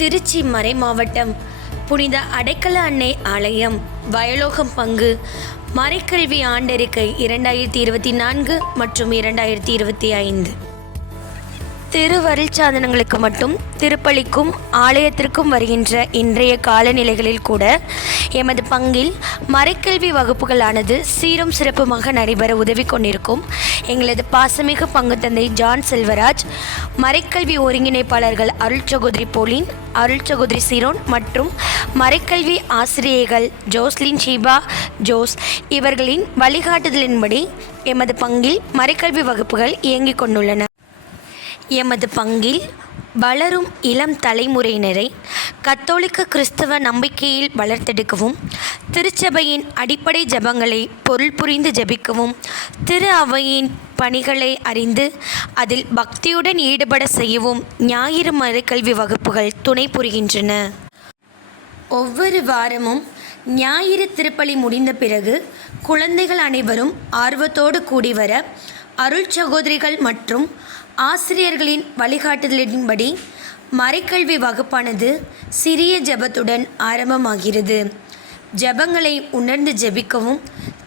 திருச்சி மறைமாவட்டம் புனித அடைக்கல அன்னை ஆலயம் வயலோகம் பங்கு மறைக்கல்வி ஆண்டறிக்கை 2024 மற்றும் 2025 திருவருட்சாதனங்களுக்கு மட்டும் திருப்பலிக்கும் ஆலயத்திற்கும் வருகின்ற இன்றைய காலநிலைகளில் கூட எமது பங்கில் மறைக்கல்வி வகுப்புகளானது சீரும் சிறப்புமாக நடைபெற உதவி கொண்டிருக்கும் எங்களது பாசமிகு பங்கு தந்தை ஜான் செல்வராஜ், மறைக்கல்வி ஒருங்கிணைப்பாளர்கள் அருள் சகோதரி போலின், அருள் சகோதரி சிரோன் மற்றும் மறைக்கல்வி ஆசிரியைகள் ஜோஸ்லின், ஷீபா, ஜோஸ் இவர்களின் வழிகாட்டுதலின்படி எமது பங்கில் மறைக்கல்வி வகுப்புகள் இயங்கிக் கொண்டுள்ளன. எமது பங்கில் வளரும் இளம் தலைமுறையினரை கத்தோலிக்க கிறிஸ்தவ நம்பிக்கையில் வளர்த்தெடுக்கவும், திருச்சபையின் அடிப்படை ஜபங்களை பொருள் புரிந்து ஜபிக்கவும், திரு அவையின் பணிகளை அறிந்து அதில் பக்தியுடன் ஈடுபட செய்யவும் ஞாயிறு மறைக்கல்வி வகுப்புகள் துணை புரிகின்றன. ஒவ்வொரு வாரமும் ஞாயிறு திருப்பலி முடிந்த பிறகு குழந்தைகள் அனைவரும் ஆர்வத்தோடு கூடி வர அருள் சகோதரிகள் மற்றும் ஆசிரியர்களின் வழிகாட்டுதலின்படி மறைக்கல்வி வகுப்பானது சிறிய ஜெபத்துடன் ஆரம்பமாகிறது. ஜெபங்களை உணர்ந்து ஜெபிக்கவும்,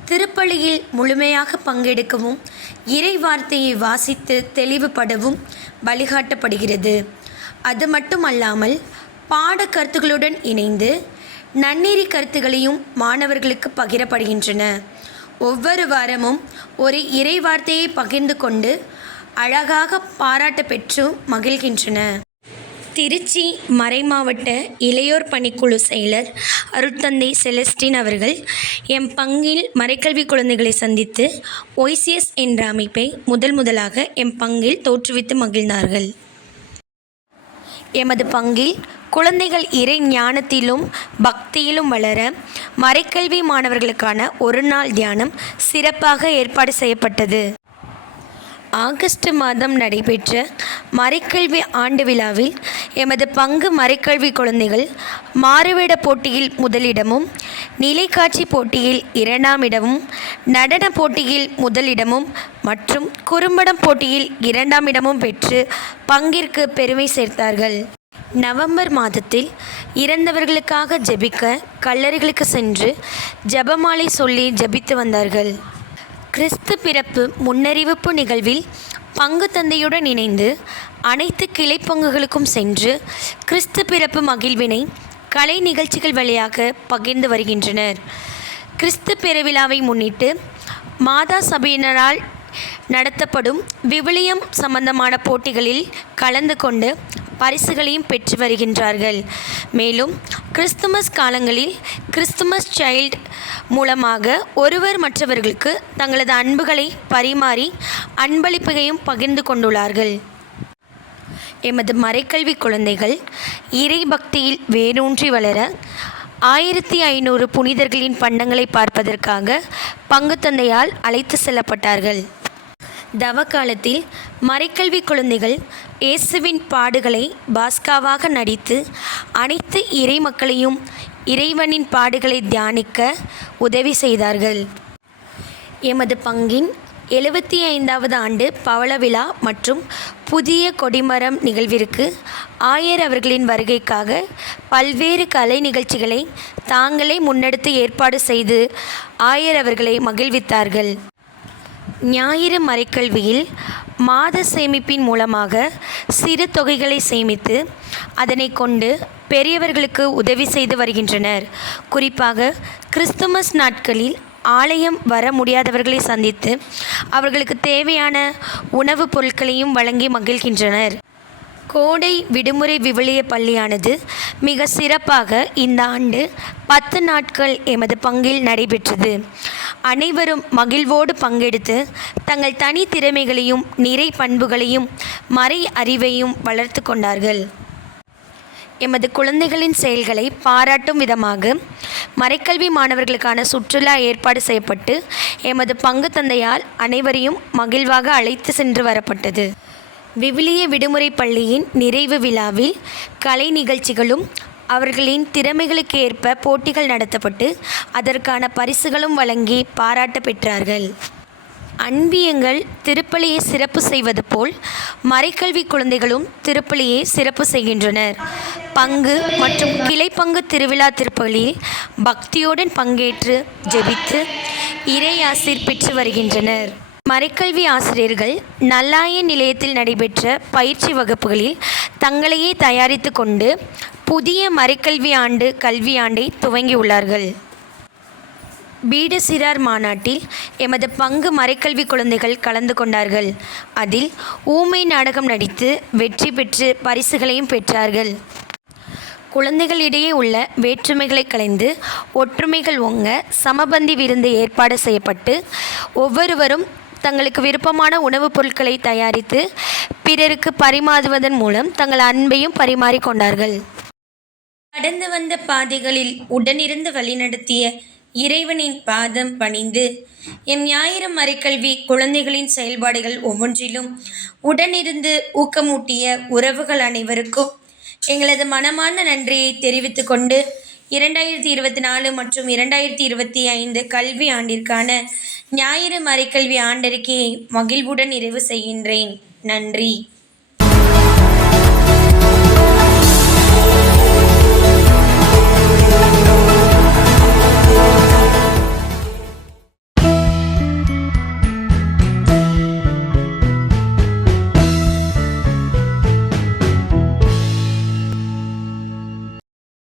திருப்பலியில் முழுமையாக பங்கெடுக்கவும், இறை வார்த்தையை வாசித்து தெளிவுபடவும் வழிகாட்டப்படுகிறது. அது மட்டுமல்லாமல் பாட கருத்துக்களுடன் இணைந்து நன்னெறி கருத்துகளையும் மாணவர்களுக்கு பகிரப்படுகின்றன. ஒவ்வொரு வாரமும் ஒரு இறை வார்த்தையை பகிர்ந்து கொண்டு அழகாக பாராட்டு பெற்று மகிழ்கின்றன. திருச்சி மறைமாவட்ட இளையோர் பணிக்குழு செயலர் அருட்தந்தை செலஸ்டின் அவர்கள் எம் பங்கில் மறைக்கல்வி குழந்தைகளை சந்தித்து ஒய்சிஎஸ் என்ற அமைப்பை முதலாக எம் பங்கில் தோற்றுவித்து மகிழ்ந்தார்கள். எமது பங்கில் குழந்தைகள் இறை ஞானத்திலும் பக்தியிலும் வளர மறைக்கல்வி மாணவர்களுக்கான ஒரு நாள் தியானம் சிறப்பாக ஏற்பாடு செய்யப்பட்டது. ஆகஸ்ட் மாதம் நடைபெற்ற மறைக்கல்வி ஆண்டு விழாவில் எமது பங்கு மறைக்கல்வி குழந்தைகள் மாறுவேட போட்டியில் முதலிடமும், நிலைக்காட்சி போட்டியில் 2ஆம் இடமும், நடன போட்டியில் முதலிடமும் மற்றும் குறும்படம் போட்டியில் 2ஆம் இடமும் பெற்று பங்கிற்கு பெருமை சேர்த்தார்கள். நவம்பர் மாதத்தில் இறந்தவர்களுக்காக ஜெபிக்க கல்லறைகளுக்கு சென்று ஜெபமாலை சொல்லி ஜெபித்து வந்தார்கள். கிறிஸ்து பிறப்பு முன்னறிவிப்பு நிகழ்வில் பங்கு தந்தையுடன் இணைந்து அனைத்து கிளை பங்குகளுக்கும் சென்று கிறிஸ்து பிறப்பு மகிழ்வினை கலை நிகழ்ச்சிகள் வழியாக பகிர்ந்து வருகின்றனர். கிறிஸ்து பெருவிழாவை முன்னிட்டு மாதா சபையினரால் நடத்தப்படும் விவிலியம் சம்பந்தமான போட்டிகளில் கலந்து கொண்டு பரிசுகளையும் பெற்று வருகின்றார்கள். மேலும் கிறிஸ்துமஸ் காலங்களில் கிறிஸ்துமஸ் சைல்டு மூலமாக ஒருவர் மற்றவர்களுக்கு தங்களது அன்புகளை பரிமாறி அன்பளிப்பையும் பகிர்ந்து கொண்டுள்ளார்கள். எமது மறைக்கல்வி குழந்தைகள் இறை பக்தியில் வேரூன்றி வளர 1500 புனிதர்களின் பண்டங்களை பார்ப்பதற்காக பங்கு தந்தையால் அழைத்து செல்லப்பட்டார்கள். தவ காலத்தில் மறைக்கல்வி குழந்தைகள் இயேசுவின் பாடுகளை பாஸ்காவாக நடித்து அனைத்து இறை மக்களையும் இறைவனின் பாடுகளை தியானிக்க உதவி செய்தார்கள். எமது பங்கின் 75வது ஆண்டு பவள விழா மற்றும் புதிய கொடிமரம் நிகழ்விற்கு ஆயர் அவர்களின் வருகைக்காக பல்வேறு கலை நிகழ்ச்சிகளை தாங்களே முன்னெடுத்து ஏற்பாடு செய்து ஆயர் அவர்களை மகிழ்வித்தார்கள். ஞாயிறு மறைக்கல்வியில் மாத சேமிப்பின் மூலமாக சிறு தொகைகளை சேமித்து அதனை கொண்டு பெரியவர்களுக்கு உதவி செய்து வருகின்றனர். குறிப்பாக கிறிஸ்துமஸ் நாட்களில் ஆலயம் வர முடியாதவர்களை சந்தித்து அவர்களுக்கு தேவையான உணவுப் பொருட்களையும் வழங்கி மகிழ்கின்றனர். கோடை விடுமுறை விவிலிய பள்ளியானது மிக சிறப்பாக இந்த ஆண்டு 10 நாட்கள் எமது பங்கில் நடைபெற்றது. அனைவரும் மகிழ்வோடு பங்கெடுத்து தங்கள் தனி திறமைகளையும் நிறை பண்புகளையும் மறை அறிவையும் வளர்த்து கொண்டார்கள். எமது குழந்தைகளின் செயல்களை பாராட்டும் விதமாக மறைக்கல்வி மாணவர்களுக்கான சுற்றுலா ஏற்பாடு செய்யப்பட்டு எமது பங்கு தந்தையால் அனைவரையும் மகிழ்வாக அழைத்து சென்று வரப்பட்டது. விவிலிய விடுமுறை பள்ளியின் நிறைவு விழாவில் கலை நிகழ்ச்சிகளும் அவர்களின் திறமைகளுக்கு ஏற்ப போட்டிகள் நடத்தப்பட்டு அதற்கான பரிசுகளும் வழங்கி பாராட்டு பெற்றார்கள். அன்பியங்கள் திருப்பலியை சிறப்பு செய்வது போல் மறைக்கல்வி குழந்தைகளும் திருப்பலியை சிறப்பு செய்கின்றனர். பங்கு மற்றும் கிளைப்பங்கு திருவிழா திருப்பலியில் பக்தியுடன் பங்கேற்று ஜெபித்து இறையாசிர் பெற்று வருகின்றனர். மறைக்கல்வி ஆசிரியர்கள் நல்லாயன் நிலையத்தில் நடைபெற்ற பயிற்சி வகுப்புகளில் தங்களையே தயாரித்து கொண்டு புதிய மறைக்கல்வி ஆண்டு கல்வியாண்டை துவங்கியுள்ளார்கள். பீடசிறார் மாநாட்டில் எமது பங்கு மறைக்கல்வி குழந்தைகள் கலந்து கொண்டார்கள். அதில் ஊமை நாடகம் நடித்து வெற்றி பெற்று பரிசுகளையும் பெற்றார்கள். குழந்தைகளிடையே உள்ள வேற்றுமைகளை களைந்து ஒற்றுமைகள் ஓங்க சமபந்தி விருந்து ஏற்பாடு செய்யப்பட்டு ஒவ்வொருவரும் தங்களுக்கு விருப்பமான உணவுப் பொருட்களை தயாரித்து பிறருக்கு பரிமாறுவதன் மூலம் தங்கள் அன்பையும் பரிமாறிக்கொண்டார்கள். கடந்து வந்த பாதைகளில் உடனிருந்து வழிநடத்திய இறைவனின் பாதம் பணிந்து எம் ஞாயிறு மறைக்கல்வி குழந்தைகளின் செயல்பாடுகள் ஒவ்வொன்றிலும் உடனிருந்து ஊக்கமூட்டிய உறவுகள் அனைவருக்கும் எங்களது மனமான நன்றியை தெரிவித்துக் கொண்டு 2024 மற்றும் 2025 கல்வி ஆண்டிற்கான ஞாயிறு மறைக்கல்வி ஆண்டறிக்கையை மகிழ்வுடன் நிறைவு செய்கின்றேன். நன்றி.